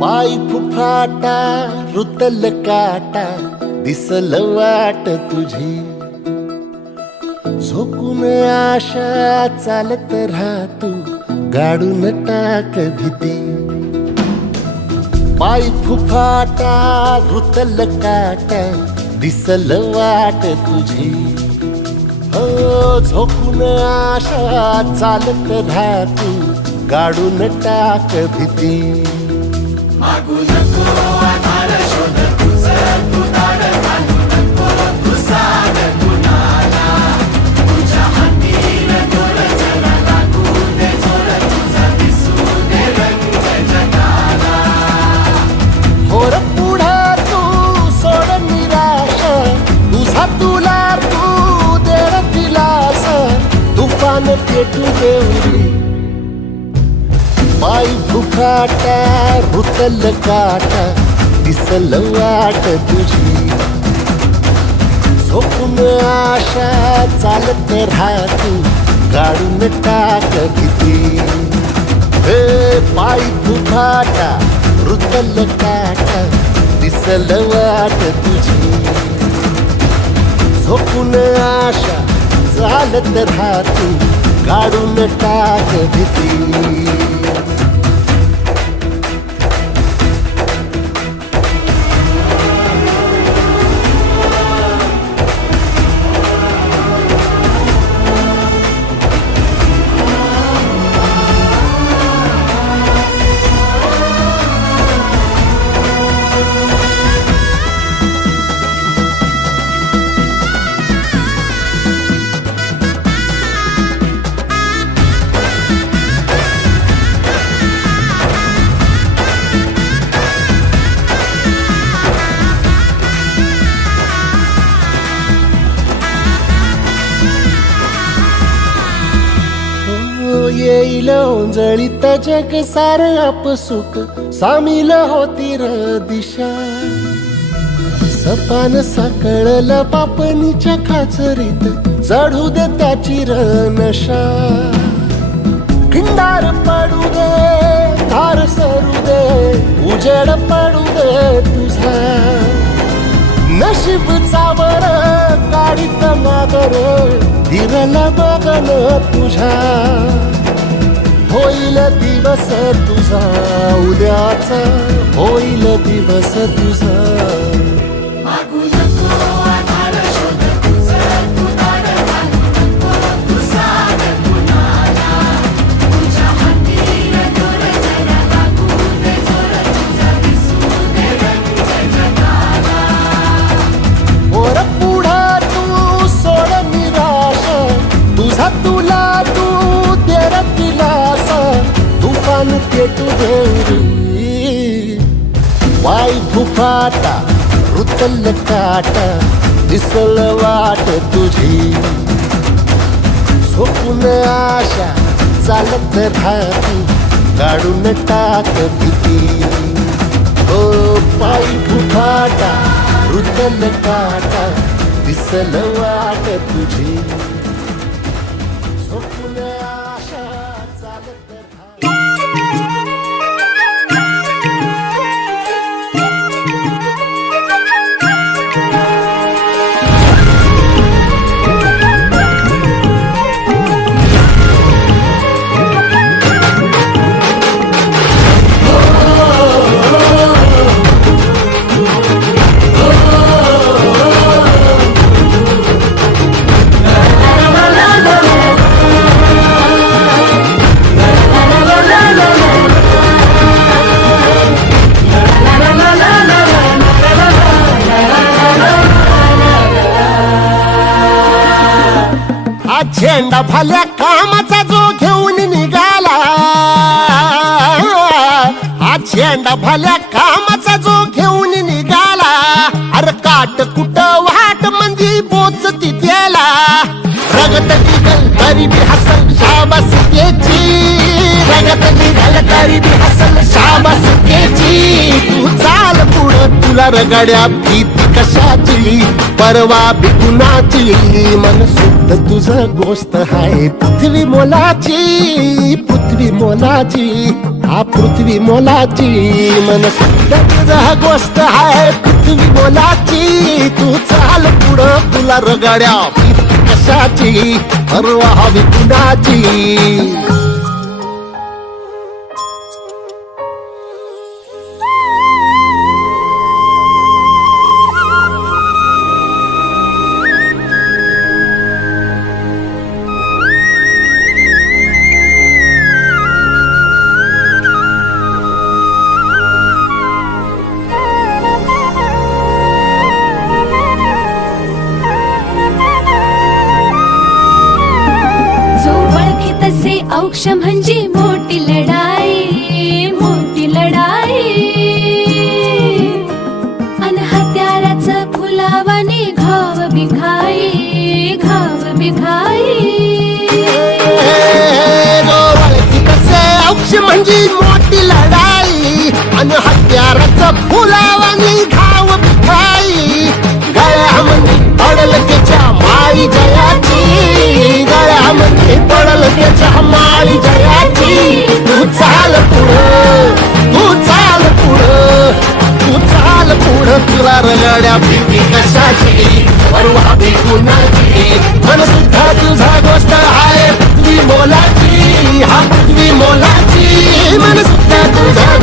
पाय फुफाटा रुतल काटा दिसल वाट तुझी झोकून आशा चालत राहतू गाडून टाक भीती पाय फुफाटा रुतल काटा दिसल वाट तुझी हो झोकून आशा चालत राहतू गाडून टाक भीती मागू नको आधार शोध तुझं तू दाड घालू नको तू साग कुणाला तुझ्या हातीन दोर जरा लागू दे जोर तुझा दिसू दे रंग जगाला होर पुढे तू सोड निराश तुझा तुला तू देर दिलास तुफान पेटू देवरी पाय फुफाटा रुतल काटा दिसल वाट तुझी झोपून आशा चालत राहतू गाडून टाक भीती पाय फुफाटा रुतल काटा दिसल वाट तुझी झोपून आशा चालत राहतू गाडून टाक भीती येईल ओंजळीत जग सार आपसुक सामील होती र दिशा सपान साकळल पापणीच्या खाचरीत चढू दे त्याची र नशा खिंडार पडू दे धार सरू दे उजेड पडू दे तुझा नशीब चावर काढीत मागर दिरला बघन तुझ्या होईल दिवस तुझा उद्याचा होईल दिवस तुझा मागू नको आधार शोध तुझं तू दाड घालू नको तू साग कुणाला तुझ्या हातीन दोर जरा लागू दे जोर तुझा दिसू दे रंग जगाला वर पुढे तू सोड निराश तुझा तुला तू देर दिलास तुफान पेटू देवरी पाय फुफाटा रुतल काटा दिसल वाट तुझी झोपून आशा चालत राहतू गाडून टाक भीती ओ पाय फुफाटा रुतल काटा दिसल वाट तुझी झोपून आशा चालत राहतू झेंडा भल्या कामाचा जो घेऊन निघाला हा झेंडा भल्या कामाचा जो घेऊन निघाला अरे काट कुट वाट मंदी बोचती त्याला रगत निघल तरी बी हसल शाबास त्याची रगत निघल तरी बी हसल शाबास त्याची तू चाल पुढं तुला तुला रगड्या भीती कशाची परवा बिकुनाची मन शुद्ध तुझं गोष्ट हाय पृथ्वी मोलाची पृथ्वी मोलाची हा पृथ्वी मोलाची मन शुद्ध तुझं गोष्ट हाय पृथ्वी मोलाची तू चाल पुढं तुला रगड्या भीती कशाची परवा बिकुनाची औक्ष म्हणजे मोठी लढाई मोठी लढाई अन हत्याराचं फुलावाने घाव बिघाई घाव बिघाई औक्ष म्हणजे मोठी लढाई अन हत्याराचं फुलावाने घाव बिघाई गळ्यामध्ये पडल त्याच्या माई जयाची गळ्यामध्ये पडल त्याच्या माई जयाची तू चाल पुढं तू चाल पुढं तू चाल पुढं तुला रगड्या भीती कशाची परवा बिकुनाची मन सुद्धा तुझा गोष्ट हाय पृथ्वी मोलाची हा पृथ्वी मोलाची मन सुद्धा तुझा